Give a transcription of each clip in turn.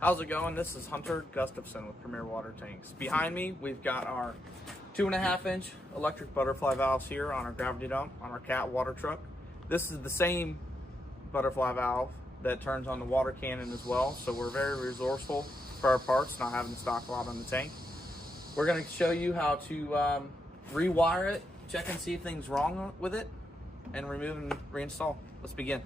How's it going? This is Hunter Gustafson with Premier Water Tanks. Behind me, we've got our 2.5-inch electric butterfly valves here on our gravity dump on our Cat water truck. This is the same butterfly valve that turns on the water cannon as well, so we're very resourceful for our parts, not having to stock a lot on the tank. We're going to show you how to rewire it, check and see if things wrong with it, and remove and reinstall. Let's begin.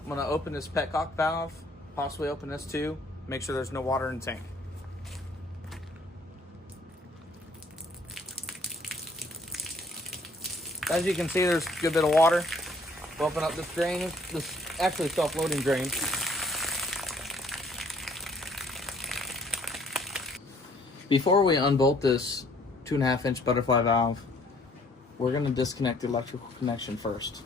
I'm going to open this petcock valve, possibly open this too, make sure there's no water in the tank. As you can see, there's a good bit of water. We'll open up this drain, this actually self-loading drain. Before we unbolt this 2.5-inch butterfly valve, we're going to disconnect the electrical connection first.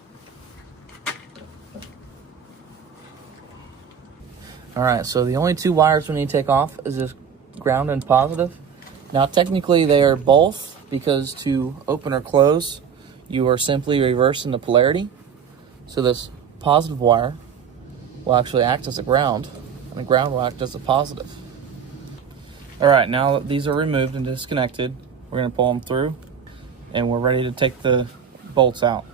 Alright, so the only two wires we need to take off is this ground and positive. Now technically they are both, because to open or close, you are simply reversing the polarity. So this positive wire will actually act as a ground, and the ground will act as a positive. Alright, now that these are removed and disconnected, we're going to pull them through, and we're ready to take the bolts out.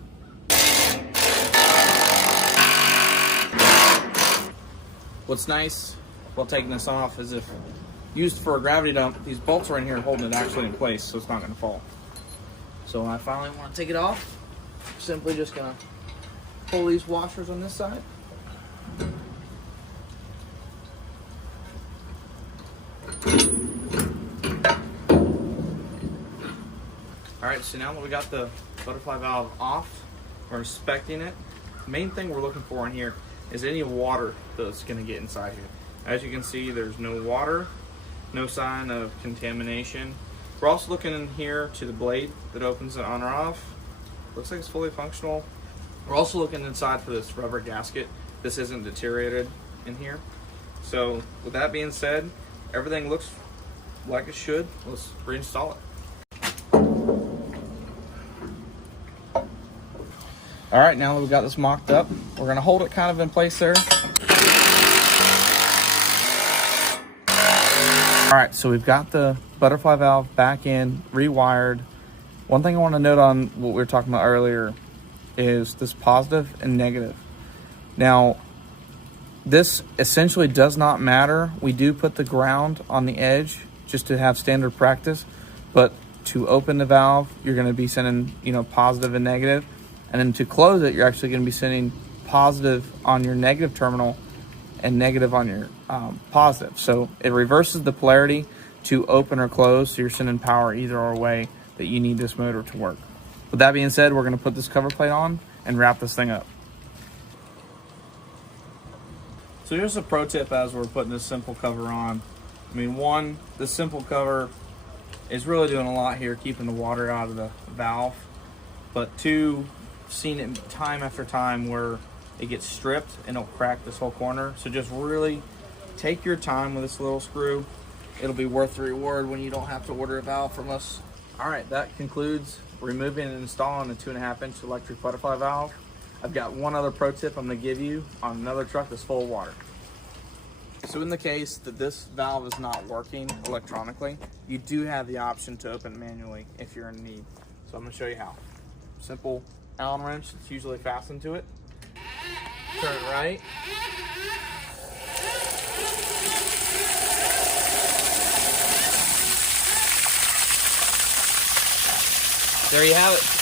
What's nice while taking this off is if used for a gravity dump, these bolts are in here holding it actually in place, so it's not going to fall. So when I finally want to take it off, I'm simply just going to pull these washers on this side. Alright, so now that we got the butterfly valve off, we're inspecting it. The main thing we're looking for in here is any water that's going to get inside here. As you can see, there's no water, no sign of contamination. We're also looking in here to the blade that opens it on or off. Looks like it's fully functional. We're also looking inside for this rubber gasket. This isn't deteriorated in here. So with that being said, everything looks like it should. Let's reinstall it. All right, now that we've got this mocked up, we're gonna hold it kind of in place there. All right, so we've got the butterfly valve back in, rewired. One thing I wanna note on what we were talking about earlier is this positive and negative. Now, this essentially does not matter. We do put the ground on the edge just to have standard practice, but to open the valve, you're gonna be sending, positive and negative. And then to close it, you're actually going to be sending positive on your negative terminal and negative on your positive. So it reverses the polarity to open or close, so you're sending power either way that you need this motor to work. With that being said, we're going to put this cover plate on and wrap this thing up. So here's a pro tip as we're putting this simple cover on. One, this simple cover is really doing a lot here, keeping the water out of the valve. But two, seen it time after time where it gets stripped and it'll crack this whole corner. So just really take your time with this little screw. It'll be worth the reward when you don't have to order a valve from us. All right, that concludes removing and installing the 2.5-inch electric butterfly valve. I've got one other pro tip I'm going to give you on another truck that's full of water. So in the case that this valve is not working electronically, you do have the option to open it manually if you're in need. So I'm going to show you how. Simple Allen wrench that's usually fastened to it. Turn it right. There you have it.